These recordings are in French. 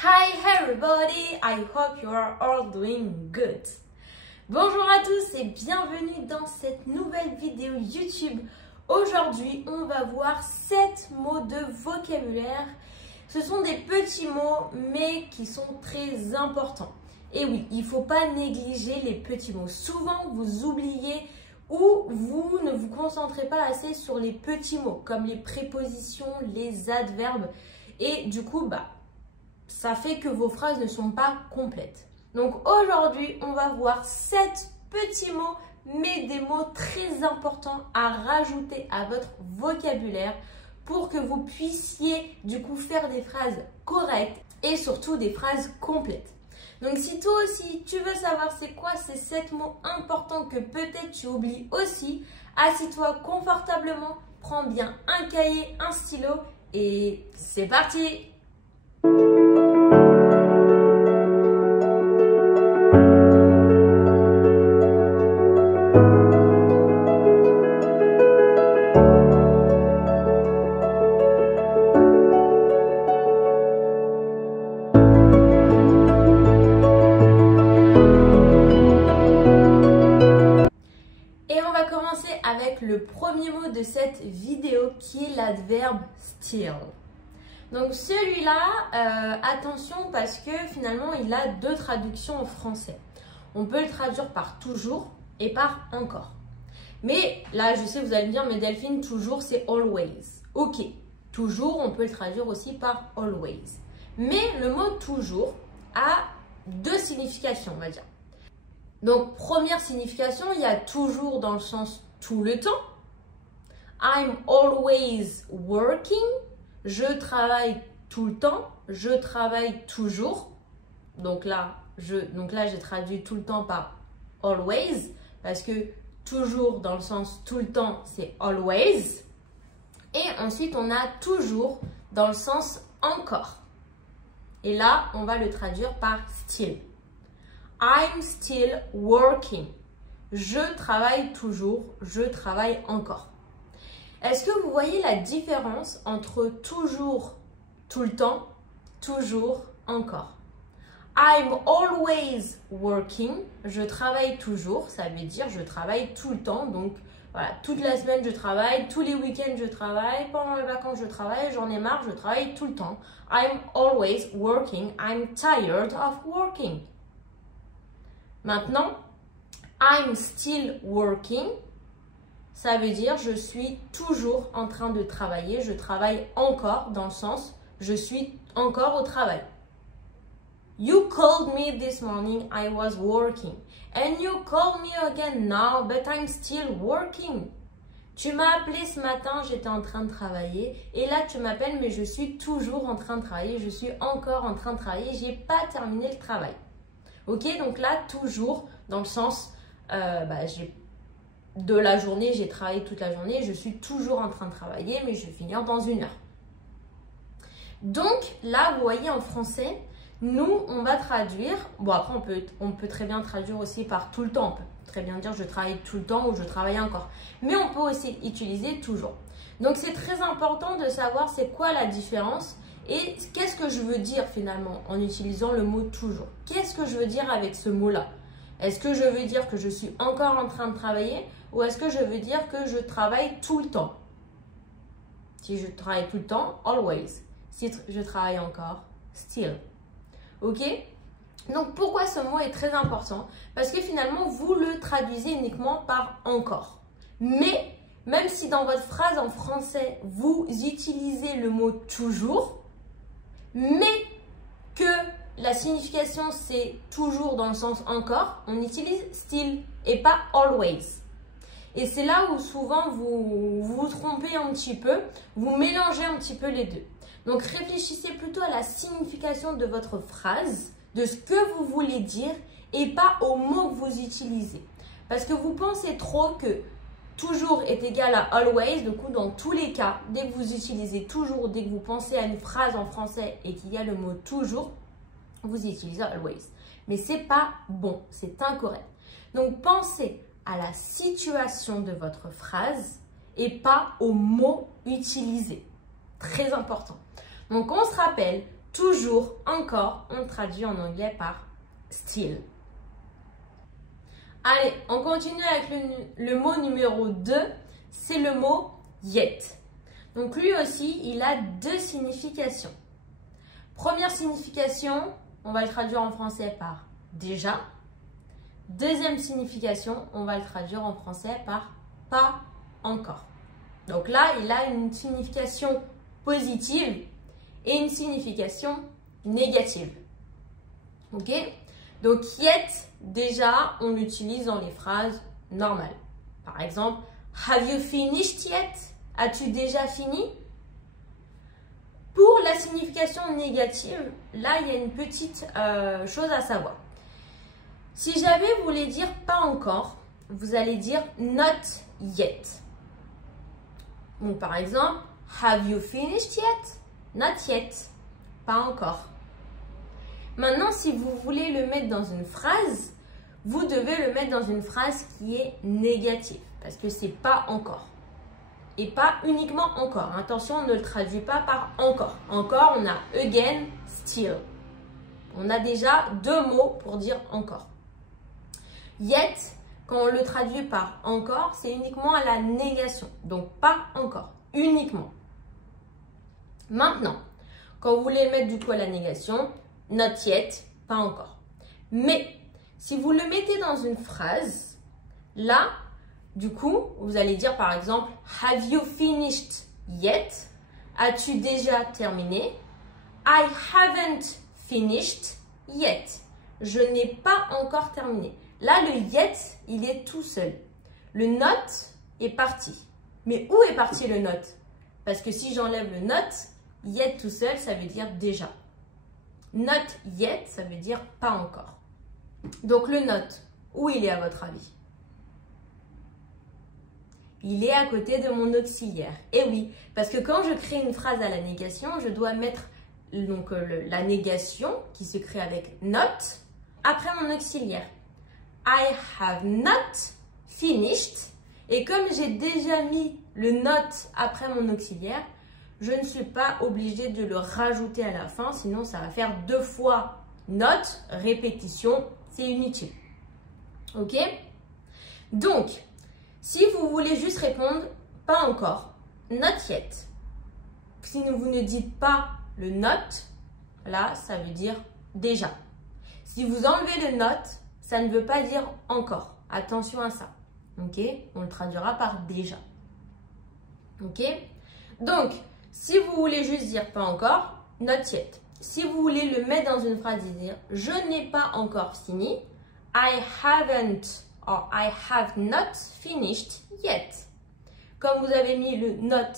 Hi everybody, I hope you are all doing good. Bonjour à tous et bienvenue dans cette nouvelle vidéo YouTube. Aujourd'hui, on va voir 7 mots de vocabulaire. Ce sont des petits mots mais qui sont très importants. Et oui, il ne faut pas négliger les petits mots. Souvent, vous oubliez ou vous ne vous concentrez pas assez sur les petits mots comme les prépositions, les adverbes. Et du coup, ça fait que vos phrases ne sont pas complètes. Donc aujourd'hui, on va voir 7 petits mots, mais des mots très importants à rajouter à votre vocabulaire pour que vous puissiez du coup faire des phrases correctes et surtout des phrases complètes. Donc si toi aussi tu veux savoir c'est quoi ces 7 mots importants que peut-être tu oublies aussi, assis-toi confortablement, prends bien un cahier, un stylo et c'est parti! Avec le premier mot de cette vidéo qui est l'adverbe still. Donc celui-là, attention parce que finalement il a 2 traductions en français. On peut le traduire par toujours et par encore. Mais là je sais vous allez me dire mais Delphine toujours c'est always. Ok, toujours on peut le traduire aussi par always. Mais le mot toujours a 2 significations on va dire. Donc première signification il y a toujours dans le sens tout le temps. I'm always working. Je travaille tout le temps. Je travaille toujours. Donc là, j'ai traduit tout le temps par always. Parce que toujours dans le sens tout le temps, c'est always. Et ensuite, on a toujours dans le sens encore. Et là, on va le traduire par still. I'm still working. Je travaille toujours, je travaille encore. Est-ce que vous voyez la différence entre toujours, tout le temps, toujours, encore? I'm always working. Je travaille toujours, ça veut dire je travaille tout le temps. Donc voilà, toute la semaine je travaille, tous les week-ends je travaille, pendant les vacances je travaille, j'en ai marre, je travaille tout le temps. I'm always working. I'm tired of working. Maintenant, I'm still working, ça veut dire je suis toujours en train de travailler, je travaille encore dans le sens je suis encore au travail. You called me this morning, I was working. And you called me again now, but I'm still working. Tu m'as appelé ce matin, j'étais en train de travailler. Et là tu m'appelles, mais je suis toujours en train de travailler, je suis encore en train de travailler, j'ai pas terminé le travail. Ok, donc là toujours dans le sens de la journée, j'ai travaillé toute la journée, je suis toujours en train de travailler, mais je vais finir dans 1 heure. Donc là, vous voyez en français, nous, on va traduire, bon après on peut très bien traduire aussi par tout le temps, on peut très bien dire je travaille tout le temps ou je travaille encore, mais on peut aussi utiliser toujours. Donc c'est très important de savoir c'est quoi la différence et qu'est-ce que je veux dire finalement en utilisant le mot toujours. Qu'est-ce que je veux dire avec ce mot-là? Est-ce que je veux dire que je suis encore en train de travailler ou est-ce que je veux dire que je travaille tout le temps? Si je travaille tout le temps, always. Si je travaille encore, still. Ok? Donc pourquoi ce mot est très important? Parce que finalement, vous le traduisez uniquement par encore. Mais même si dans votre phrase en français, vous utilisez le mot toujours, mais que la signification c'est toujours dans le sens encore, on utilise still et pas always. Et c'est là où souvent vous vous trompez un petit peu, vous mélangez un petit peu les deux. Donc réfléchissez plutôt à la signification de votre phrase, de ce que vous voulez dire et pas aux mots que vous utilisez. Parce que vous pensez trop que toujours est égal à always, du coup dans tous les cas, dès que vous utilisez toujours, dès que vous pensez à une phrase en français et qu'il y a le mot toujours, vous utilisez always. Mais c'est pas bon, c'est incorrect. Donc pensez à la situation de votre phrase et pas aux mots utilisés. Très important. Donc on se rappelle, toujours, encore, on traduit en anglais par still. Allez, on continue avec le mot numéro 2, c'est le mot yet. Donc lui aussi, il a deux significations. Première signification, on va le traduire en français par déjà. Deuxième signification, on va le traduire en français par pas encore. Donc là, il a une signification positive et une signification négative. Ok? Donc yet, déjà, on l'utilise dans les phrases normales. Par exemple, have you finished yet? As-tu déjà fini? Pour la signification négative, là, il y a une petite chose à savoir. Si jamais vous voulez dire pas encore, vous allez dire not yet. Donc par exemple, have you finished yet? Not yet. Pas encore. Maintenant, si vous voulez le mettre dans une phrase, vous devez le mettre dans une phrase qui est négative. Parce que c'est pas encore. Et pas uniquement encore. Attention, on ne le traduit pas par encore. Encore, on a again, still. On a déjà deux mots pour dire encore. Yet, quand on le traduit par encore, c'est uniquement à la négation. Donc, pas encore. Uniquement. Maintenant, quand vous voulez mettre du coup à la négation, not yet, pas encore. Mais, si vous le mettez dans une phrase, là, du coup, vous allez dire par exemple, have you finished yet? As-tu déjà terminé? I haven't finished yet. Je n'ai pas encore terminé. Là, le yet, il est tout seul. Le not est parti. Mais où est parti le not? Parce que si j'enlève le not, yet tout seul, ça veut dire déjà. Not yet, ça veut dire pas encore. Donc le not, où il est à votre avis? Il est à côté de mon auxiliaire. Et oui, parce que quand je crée une phrase à la négation, je dois mettre donc, la négation qui se crée avec not après mon auxiliaire. I have not finished. Et comme j'ai déjà mis le not après mon auxiliaire, je ne suis pas obligée de le rajouter à la fin, sinon ça va faire deux fois not, répétition, c'est inutile. Ok? Donc, si vous voulez juste répondre pas encore, not yet. Si vous ne dites pas le not, là, ça veut dire déjà. Si vous enlevez le not, ça ne veut pas dire encore. Attention à ça. Ok? On le traduira par déjà. Ok? Donc, si vous voulez juste dire pas encore, not yet. Si vous voulez le mettre dans une phrase et dire je n'ai pas encore fini, I haven't or I have not finished yet. Comme vous avez mis le not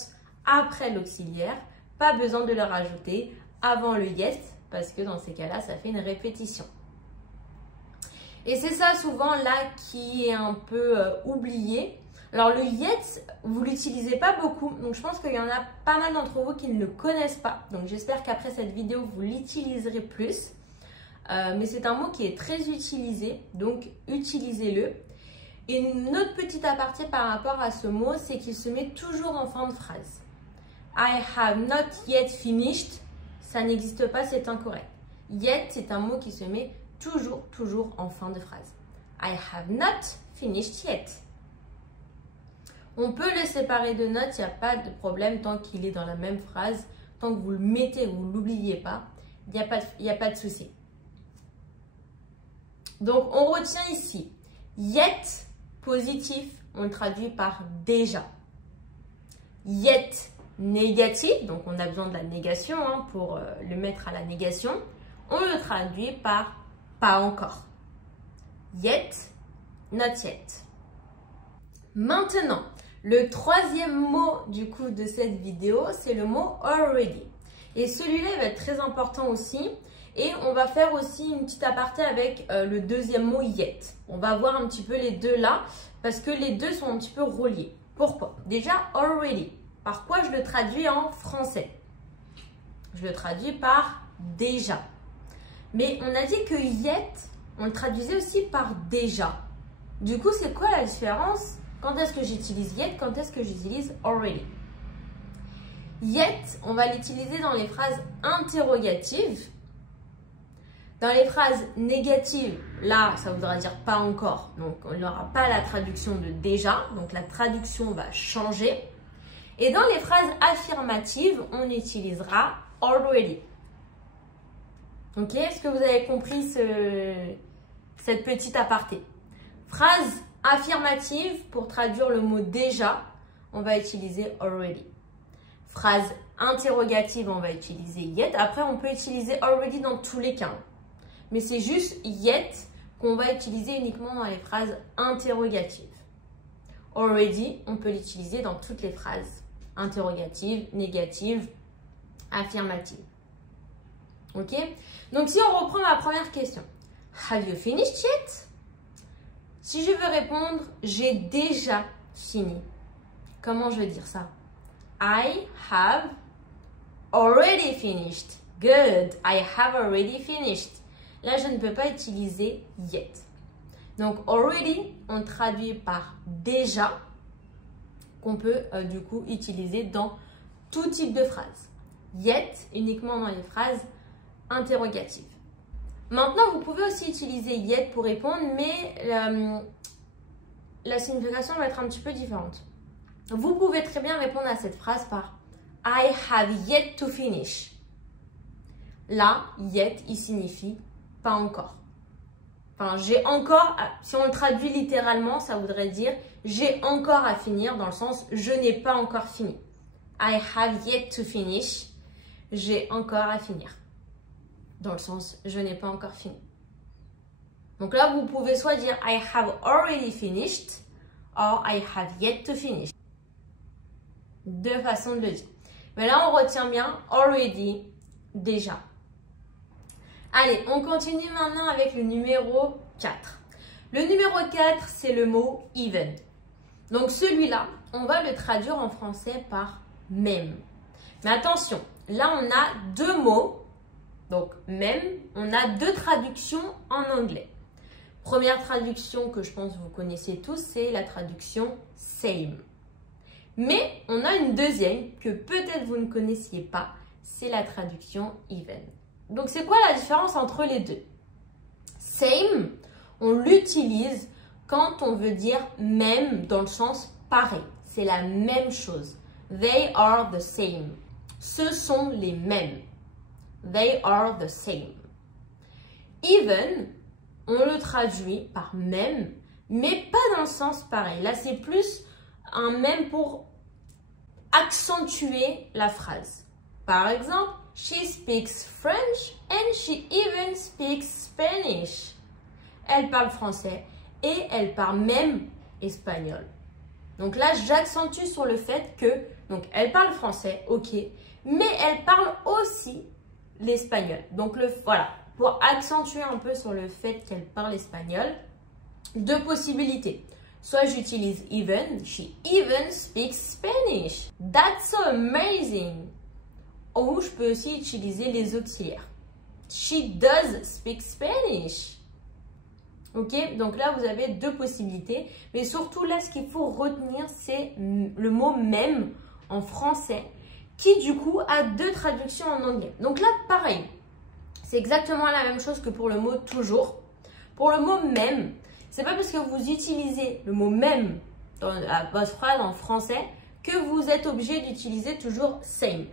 après l'auxiliaire, pas besoin de le rajouter avant le yet parce que dans ces cas-là, ça fait une répétition. Et c'est ça souvent là qui est un peu oublié. Alors le yet, vous l'utilisez pas beaucoup, donc je pense qu'il y en a pas mal d'entre vous qui ne le connaissent pas. Donc j'espère qu'après cette vidéo, vous l'utiliserez plus. Mais c'est un mot qui est très utilisé, donc utilisez-le. Et une autre petite aparté par rapport à ce mot, c'est qu'il se met toujours en fin de phrase. I have not yet finished, ça n'existe pas, c'est incorrect. Yet, c'est un mot qui se met toujours en fin de phrase. I have not finished yet. On peut le séparer de not, il n'y a pas de problème tant qu'il est dans la même phrase. Tant que vous le mettez, vous ne l'oubliez pas, il n'y a pas de souci. Donc, on retient ici, yet, positif, on le traduit par déjà. Yet, négatif, donc on a besoin de la négation pour le mettre à la négation. On le traduit par pas encore. Yet, not yet. Maintenant, le troisième mot du coup de cette vidéo, c'est le mot already. Et celui-là, il va être très important aussi. Et on va faire aussi une petite aparté avec le deuxième mot yet. On va voir un petit peu les deux là, parce que les deux sont un petit peu reliés. Pourquoi? Déjà, already. Par quoi je le traduis en français? Je le traduis par déjà. Mais on a dit que yet, on le traduisait aussi par déjà. Du coup, c'est quoi la différence? Quand est-ce que j'utilise yet? Quand est-ce que j'utilise already? Yet, on va l'utiliser dans les phrases interrogatives. Dans les phrases négatives, là, ça voudra dire pas encore. Donc, on n'aura pas la traduction de déjà. Donc, la traduction va changer. Et dans les phrases affirmatives, on utilisera already. Ok? Est-ce que vous avez compris cette petite aparté? Phrase affirmative, pour traduire le mot déjà, on va utiliser already. Phrase interrogative, on va utiliser yet. Après, on peut utiliser already dans tous les cas. Mais c'est juste yet qu'on va utiliser uniquement dans les phrases interrogatives. Already, on peut l'utiliser dans toutes les phrases interrogatives, négatives, affirmatives. Ok? Donc, si on reprend ma première question. Have you finished yet? Si je veux répondre, j'ai déjà fini. Comment je veux dire ça? I have already finished. Good. I have already finished. Là, je ne peux pas utiliser yet. Donc, already, on traduit par déjà, qu'on peut du coup utiliser dans tout type de phrase. Yet, uniquement dans les phrases interrogatives. Maintenant, vous pouvez aussi utiliser yet pour répondre, mais la signification va être un petit peu différente. Vous pouvez très bien répondre à cette phrase par I have yet to finish. Là, yet, il signifie pas encore. Enfin, j'ai encore, si on le traduit littéralement, ça voudrait dire j'ai encore à finir, dans le sens je n'ai pas encore fini. I have yet to finish. J'ai encore à finir. Dans le sens je n'ai pas encore fini. Donc là, vous pouvez soit dire I have already finished or I have yet to finish. Deux façons de le dire. Mais là, on retient bien already, déjà. Allez, on continue maintenant avec le numéro 4. Le numéro 4, c'est le mot even. Donc celui-là, on va le traduire en français par même. Mais attention, là on a deux mots. Donc même, on a deux traductions en anglais. Première traduction que je pense que vous connaissez tous, c'est la traduction same. Mais on a une deuxième que peut-être vous ne connaissiez pas, c'est la traduction even. Donc, c'est quoi la différence entre les deux? Same, on l'utilise quand on veut dire même dans le sens pareil. C'est la même chose. They are the same. Ce sont les mêmes. They are the same. Even, on le traduit par même, mais pas dans le sens pareil. Là, c'est plus un même pour accentuer la phrase. Par exemple, she speaks French and she even speaks Spanish. Elle parle français et elle parle même espagnol. Donc là, j'accentue sur le fait que, donc elle parle français, ok, mais elle parle aussi l'espagnol. Donc voilà, pour accentuer un peu sur le fait qu'elle parle espagnol, deux possibilités. Soit j'utilise even, she even speaks Spanish. That's so amazing. Ou je peux aussi utiliser les auxiliaires. She does speak Spanish. Ok, donc là vous avez deux possibilités. Mais surtout là, ce qu'il faut retenir, c'est le mot même en français qui du coup a deux traductions en anglais. Donc là, pareil. C'est exactement la même chose que pour le mot toujours. Pour le mot même, c'est pas parce que vous utilisez le mot même dans votre phrase en français que vous êtes obligé d'utiliser toujours same.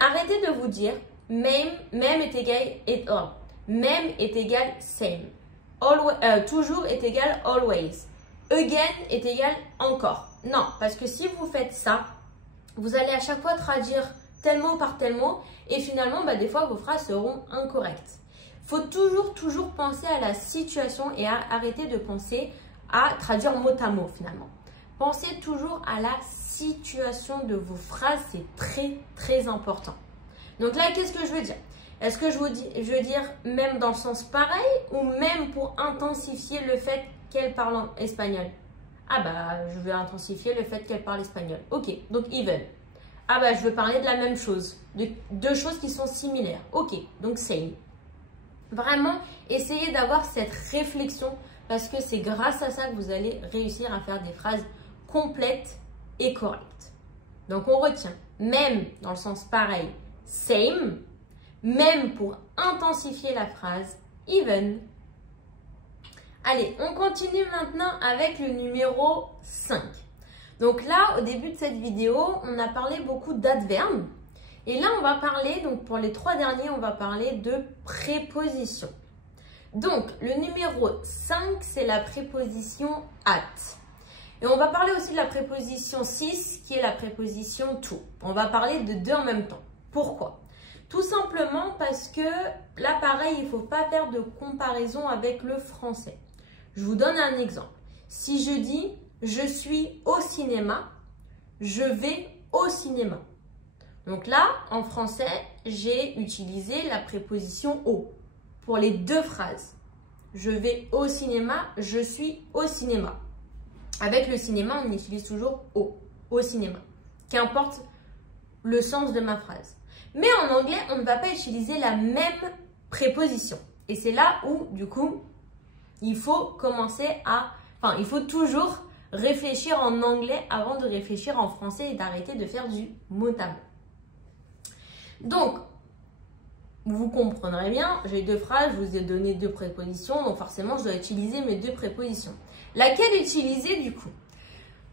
Arrêtez de vous dire même est égal même est égal same. Toujours est égal always. Again est égal encore. Non, parce que si vous faites ça, vous allez à chaque fois traduire tel mot par tel mot et finalement, des fois, vos phrases seront incorrectes. Il faut toujours penser à la situation et arrêter de penser à traduire mot à mot finalement. Pensez toujours à la situation de vos phrases, c'est très important. Donc là, qu'est-ce que je veux dire? Est-ce que je veux dire même dans le sens pareil ou même pour intensifier le fait qu'elle parle en espagnol? Ah je veux intensifier le fait qu'elle parle espagnol. Ok, donc even. Ah je veux parler de la même chose, de deux choses qui sont similaires. Ok, donc same. Vraiment, essayez d'avoir cette réflexion parce que c'est grâce à ça que vous allez réussir à faire des phrases complètes et correctes. Donc, on retient même dans le sens pareil, same, même pour intensifier la phrase, even. Allez, on continue maintenant avec le numéro 5. Donc là, au début de cette vidéo, on a parlé beaucoup d'adverbes. Et là, on va parler, donc pour les 3 derniers, on va parler de prépositions. Donc, le numéro 5, c'est la préposition at. Et on va parler aussi de la préposition 6, qui est la préposition to. On va parler de deux en même temps. Pourquoi? Tout simplement parce que là, pareil, il ne faut pas faire de comparaison avec le français. Je vous donne un exemple. Si je dis « je suis au cinéma », je vais au cinéma. Donc là, en français, j'ai utilisé la préposition « au » pour les deux phrases. Je vais au cinéma, je suis au cinéma. Avec le cinéma, on utilise toujours au cinéma. Qu'importe le sens de ma phrase. Mais en anglais, on ne va pas utiliser la même préposition. Et c'est là où, du coup, il faut il faut toujours réfléchir en anglais avant de réfléchir en français et d'arrêter de faire du mot à mot. Donc, vous comprendrez bien, j'ai deux phrases, je vous ai donné deux prépositions, donc forcément, je dois utiliser mes deux prépositions. Laquelle utiliser du coup?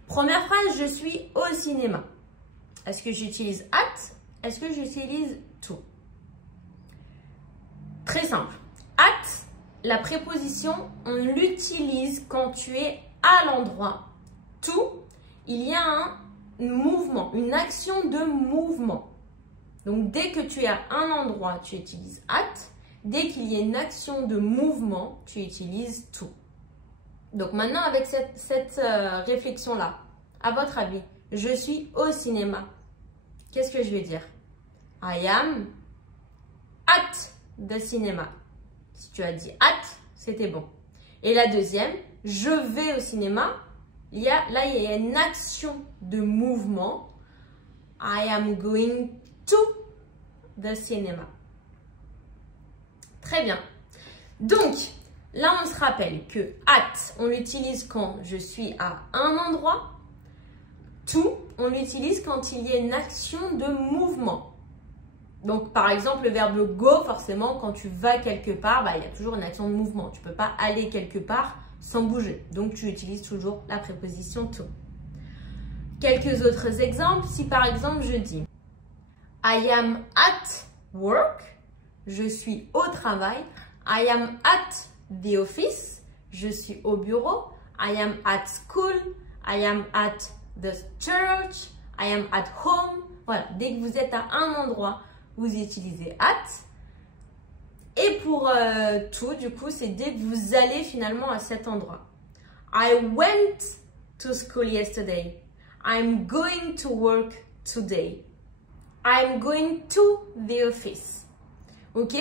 Première phrase, je suis au cinéma. Est-ce que j'utilise at? Est-ce que j'utilise to? Très simple. At, la préposition, on l'utilise quand tu es à l'endroit. To, il y a un mouvement, une action de mouvement. Donc, dès que tu es à un endroit, tu utilises at. Dès qu'il y a une action de mouvement, tu utilises to. Donc, maintenant, avec cette réflexion-là, à votre avis, je suis au cinéma. Qu'est-ce que je vais dire? I am at the cinema. Si tu as dit at, c'était bon. Et la deuxième, je vais au cinéma. Là, il y a une action de mouvement. I am going to the cinema. Très bien. Donc, là, on se rappelle que at, on l'utilise quand je suis à un endroit. To, on l'utilise quand il y a une action de mouvement. Donc, par exemple, le verbe go, forcément, quand tu vas quelque part, il y a toujours une action de mouvement. Tu ne peux pas aller quelque part sans bouger. Donc, tu utilises toujours la préposition to. Quelques autres exemples. Si, par exemple, je dis I am at work, je suis au travail. I am at the office, je suis au bureau. I am at school, I am at the church, I am at home. Voilà, dès que vous êtes à un endroit, vous utilisez at. Et pour to, du coup, c'est dès que vous allez finalement à cet endroit. I went to school yesterday. I'm going to work today. I'm going to the office. Ok?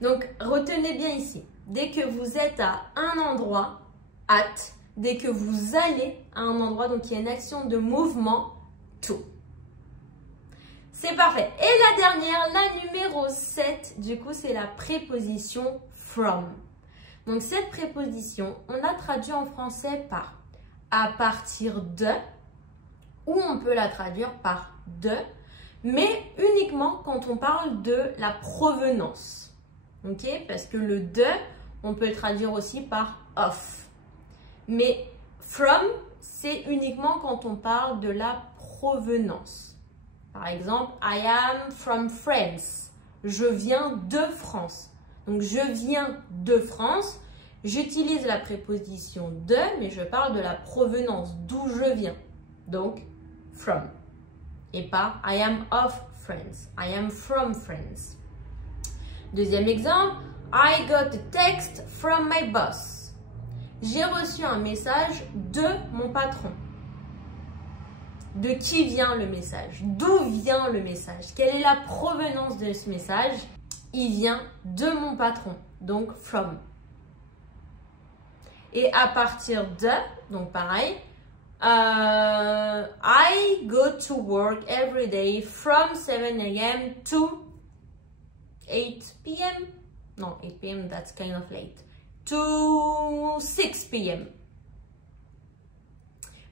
Donc, retenez bien ici. Dès que vous êtes à un endroit, at. Dès que vous allez à un endroit, donc il y a une action de mouvement, to. C'est parfait. Et la dernière, la numéro 7, du coup, c'est la préposition from. Donc, cette préposition, on la traduit en français par à partir de, ou on peut la traduire par de, mais uniquement quand on parle de la provenance. Ok? Parce que le de, on peut le traduire aussi par of. Mais from, c'est uniquement quand on parle de la provenance. Par exemple, I am from France. Je viens de France. Donc, je viens de France. J'utilise la préposition de, mais je parle de la provenance, d'où je viens. Donc, from. Et pas I am of France. I am from France. Deuxième exemple, I got a text from my boss. J'ai reçu un message de mon patron. De qui vient le message? D'où vient le message? Quelle est la provenance de ce message? Il vient de mon patron, donc from. Et à partir de, donc pareil, I go to work every day from 7 a.m. to 8 p.m. No, 8 p.m. that's kind of late. To 6 p.m.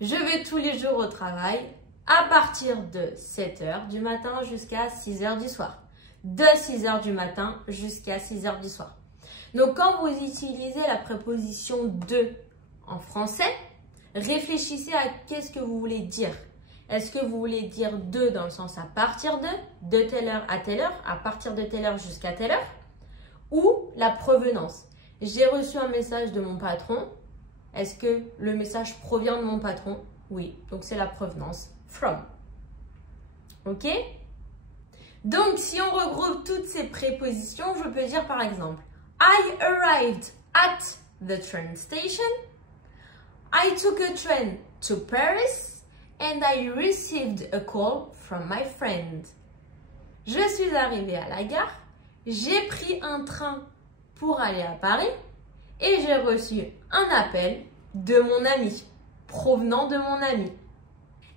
Je vais tous les jours au travail à partir de 7 h du matin jusqu'à 6 h du soir. De 6 h du matin jusqu'à 6 h du soir. Donc, quand vous utilisez la préposition de en français, réfléchissez à qu'est-ce que vous voulez dire. Est-ce que vous voulez dire de dans le sens à partir de telle heure à telle heure, à partir de telle heure jusqu'à telle heure, ou la provenance. J'ai reçu un message de mon patron. Est-ce que le message provient de mon patron? Oui, donc c'est la provenance. From. Ok? Donc, si on regroupe toutes ces prépositions, je peux dire par exemple I arrived at the train station. I took a train to Paris and I received a call from my friend. Je suis arrivée à la gare, j'ai pris un train pour aller à Paris et j'ai reçu un appel de mon ami, provenant de mon ami.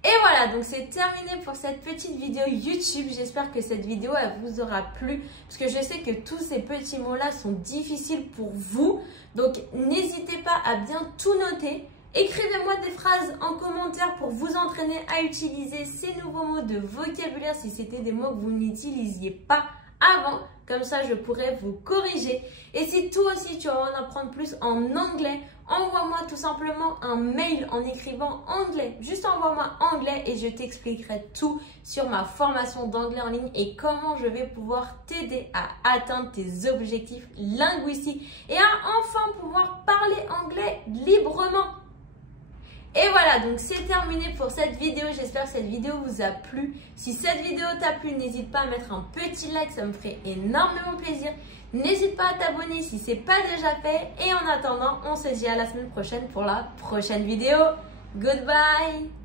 Et voilà, donc c'est terminé pour cette petite vidéo YouTube. J'espère que cette vidéo elle vous aura plu parce que je sais que tous ces petits mots-là sont difficiles pour vous. Donc n'hésitez pas à bien tout noter. Écrivez-moi des phrases en commentaire pour vous entraîner à utiliser ces nouveaux mots de vocabulaire si c'était des mots que vous n'utilisiez pas avant. Comme ça, je pourrais vous corriger. Et si toi aussi, tu veux en apprendre plus en anglais, envoie-moi tout simplement un mail en écrivant anglais. Juste envoie-moi anglais et je t'expliquerai tout sur ma formation d'anglais en ligne et comment je vais pouvoir t'aider à atteindre tes objectifs linguistiques et à enfin pouvoir parler anglais librement. Et voilà, donc c'est terminé pour cette vidéo. J'espère que cette vidéo vous a plu. Si cette vidéo t'a plu, n'hésite pas à mettre un petit like, ça me ferait énormément plaisir. N'hésite pas à t'abonner si ce n'est pas déjà fait. Et en attendant, on se dit à la semaine prochaine pour la prochaine vidéo. Goodbye!